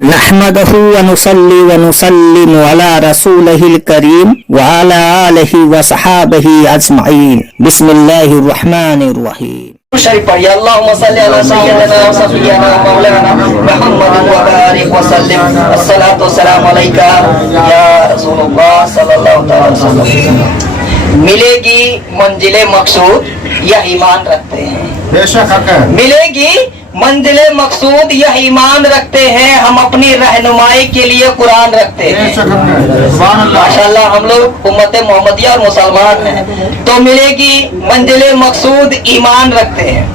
नहमदहु व नुसल्ली व नुसल्लिमु अला रसूलिहिल करीम व अला आलिहि व सहाबिहि अजमईन। बिस्मिल्लाहिर रहमानिर रहीम। शरीफ पढ़िए। अल्लाहुम्मा सल्ली अला सय्यिदिना व सफियना मौलाना मुहम्मद व बारिक व सल्लिम। अस्सलातु वस्सलामु अलैका या रसूलुल्लाह सल्लल्लाहु अलैहि वसल्लम। मिलेगी मंजिले मकसूद यह ईमान रखते हैं। बेशक मिलेगी मंजिले मकसूद यह ईमान रखते हैं। हम अपनी रहनुमाई के लिए कुरान रखते हैं। माशाल्लाह हम लोग उम्मत मोहम्मदिया और मुसलमान हैं। तो मिलेगी मंजिले मकसूद ईमान रखते हैं।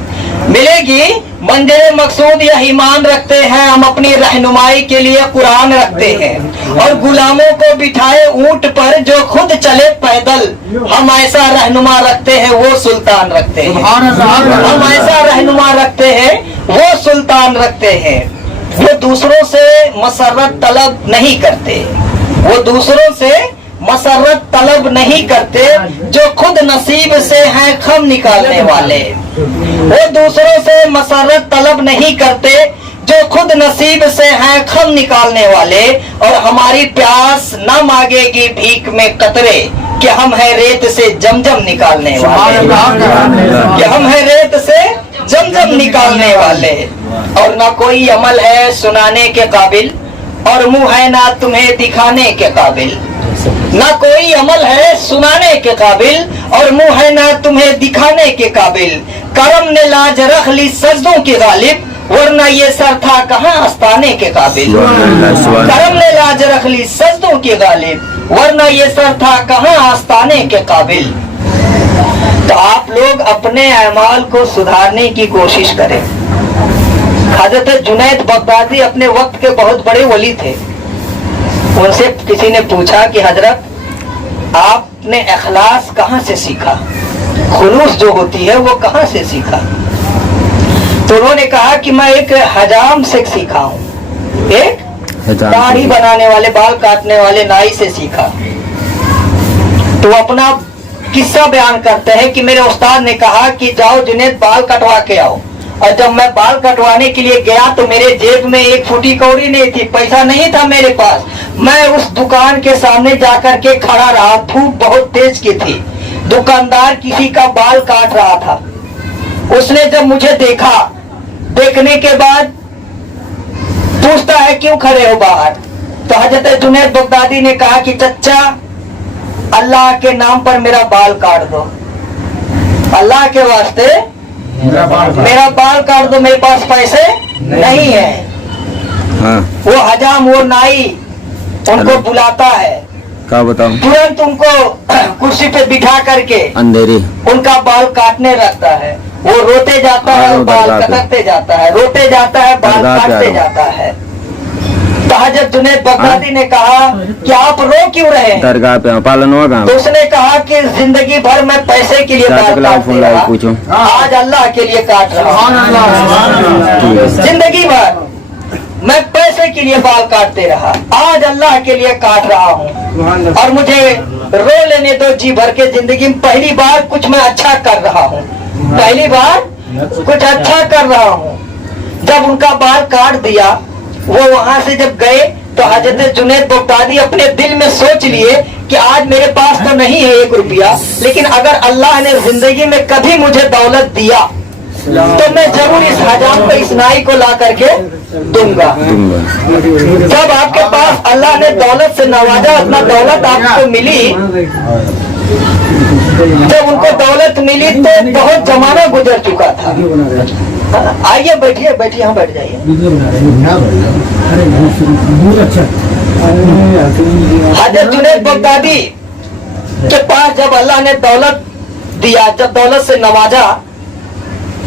मिलेगी मंजिले मकसूद यह ईमान रखते हैं। हम अपनी रहनुमाई के लिए कुरान रखते हैं। और गुलामों को बिठाए ऊंट पर जो खुद चले पैदल, हम ऐसा रहनुमा रखते हैं वो सुल्तान रखते हैं। हम ऐसा रहनुमा रखते हैं वो सुल्तान रखते हैं। वो दूसरों से मसरत तलब नहीं करते। वो दूसरों से मसरत तलब नहीं करते, जो खुद नसीब से हैं खम निकालने वाले। वो दूसरों से मसरत तलब नहीं करते, जो खुद नसीब से हैं खम निकालने वाले। और हमारी प्यास न मांगेगी भीख में कतरे, कि हम है रेत से जमजम निकालने वाले। कि हम है रेत से जमजम निकालने वाले। और ना कोई अमल है सुनाने के काबिल, और मुंह है ना तुम्हें दिखाने के काबिल। ना कोई अमल है सुनाने के काबिल, और मुंह है ना तुम्हें दिखाने के काबिल। करम ने लाज रख ली सजदों के गालिब, वरना ये सर था कहाँ आस्ताने के काबिल। करम ने लाज रख ली सजदों के गालिब, वरना ये सर था कहाँ आस्ताने के काबिल। तो आप लोग अपने अमाल को सुधारने की कोशिश करें। हजरत जुनैद बगदादी अपने वक्त के बहुत बड़े वली थे। उनसे किसी ने पूछा कि हजरत आपने इखलास कहाँ से सीखा, खुलूस जो होती है वो कहाँ से सीखा। तो उन्होंने कहा कि मैं एक हजाम से सीखा हूँ। एक दाढ़ी बनाने वाले, बाल काटने वाले नाई से सीखा। तो अपना किस्सा बयान करते हैं कि मेरे उस्ताद ने कहा कि जाओ जुनैद बाल कटवा के आओ। और जब मैं बाल कटवाने के लिए गया तो मेरे जेब में एक फूटी कौड़ी नहीं थी, पैसा नहीं था मेरे पास। मैं उस दुकान के सामने जाकर के खड़ा रहा। धूप बहुत तेज की थी। दुकानदार किसी का बाल काट रहा था। उसने जब मुझे देखा, देखने के बाद पूछता है क्यों खड़े हो बाहर। तो हजरत जुनैद बगदादी ने कहा कि चच्चा अल्लाह के नाम पर मेरा बाल काट दो, अल्लाह के वास्ते मेरा बाल काट दो, मेरे पास पैसे नहीं है। वो हजाम, वो नाई उनको बुलाता है। क्या बताऊं, तुरंत उनको कुर्सी पे बिठा करके अंधेरी उनका बाल काटने लगता है। वो रोते जाता है, बाल कतरते जाता है, रोते जाता है, बाल काटते जाता है। तो हजरत जुनैद बगदादी ने कहा कि आप रो क्यों रहे हैं। दरगाह पे पालन होगा। तो उसने कहा कि जिंदगी भर मैं पैसे के लिए बाल काटते रहा, आज अल्लाह के लिए काट रहा हूँ। जिंदगी भर मैं पैसे के लिए बाल काटते रहा, आज अल्लाह के लिए काट रहा हूँ। और मुझे रो लेने दो जी भर के। जिंदगी में पहली बार कुछ मैं अच्छा कर रहा हूँ, पहली बार कुछ अच्छा कर रहा हूँ। जब उनका बाल काट दिया, वो वहां से जब गए तो हजरत जुनैद बगदादी अपने दिल में सोच लिए कि आज मेरे पास तो नहीं है 1 रुपया, लेकिन अगर अल्लाह ने जिंदगी में कभी मुझे दौलत दिया तो मैं जरूर इस हजाम को, इस नाई को ला करके दूंगा। जब आपके पास अल्लाह ने दौलत से नवाजा, अपना दौलत आपको मिली, जब उनको दौलत मिली तो बहुत जमाना गुजर चुका था। आइए बैठिए, बैठिए, यहाँ बैठ जाइए। हजरत जुनैद बगदादी के पास जब अल्लाह ने दौलत दिया, जब दौलत से नवाजा,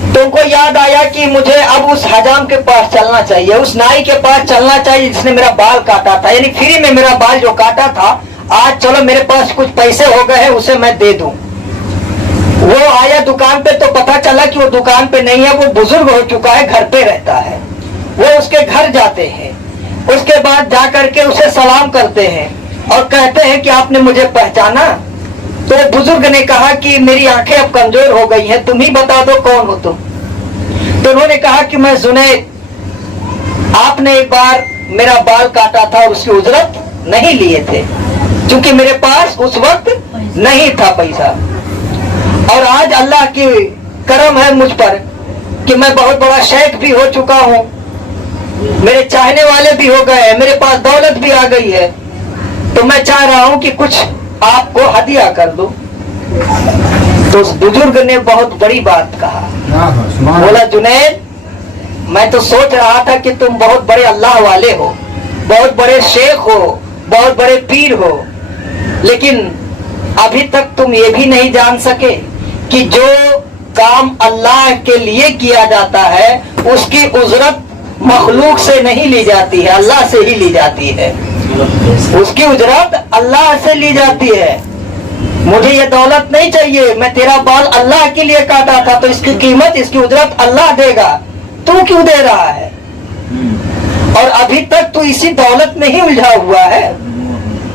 तो उनको याद आया कि मुझे अब उस हजाम के पास चलना चाहिए, उस नाई के पास चलना चाहिए जिसने मेरा बाल काटा था, यानी फ्री में मेरा बाल जो काटा था। आज चलो मेरे पास कुछ पैसे हो गए हैं, उसे मैं दे दूं। वो आया दुकान पे तो पता चला कि वो दुकान पे नहीं है, वो बुजुर्ग हो चुका है, घर पे रहता है। वो उसके घर जाते हैं, उसके बाद जाकर के उसे सलाम करते हैं और कहते हैं कि आपने मुझे पहचाना। तो बुजुर्ग ने कहा कि मेरी आंखें अब कमजोर हो गई हैं, तुम ही बता दो कौन हो तुम। तो उन्होंने कहा कि मैं जुनैद, आपने एक बार मेरा बाल काटा था उसकी उजरत नहीं लिए थे, क्योंकि मेरे पास उस वक्त नहीं था पैसा। और आज अल्लाह की करम है मुझ पर कि मैं बहुत बड़ा शेख भी हो चुका हूँ, मेरे चाहने वाले भी हो गए हैं, मेरे पास दौलत भी आ गई है, तो मैं चाह रहा हूँ कि कुछ आपको हदिया कर दूं। तो उस बुजुर्ग ने बहुत बड़ी बात कहा, बोला जुनैद, मैं तो सोच रहा था कि तुम बहुत बड़े अल्लाह वाले हो, बहुत बड़े शेख हो, बहुत बड़े पीर हो, लेकिन अभी तक तुम ये भी नहीं जान सके कि जो काम अल्लाह के लिए किया जाता है उसकी उजरत मखलूक से नहीं ली जाती है, अल्लाह से ही ली जाती है। उसकी उजरत अल्लाह से ली जाती है। मुझे ये दौलत नहीं चाहिए, मैं तेरा बाल अल्लाह के लिए काटा था, तो इसकी कीमत, इसकी उजरत अल्लाह देगा, तू क्यों दे रहा है? और अभी तक तू इसी दौलत में ही उलझा हुआ है,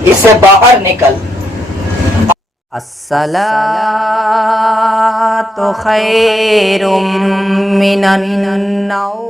इससे बाहर निकल। अस्सलातु खैरुम मिनन नौम।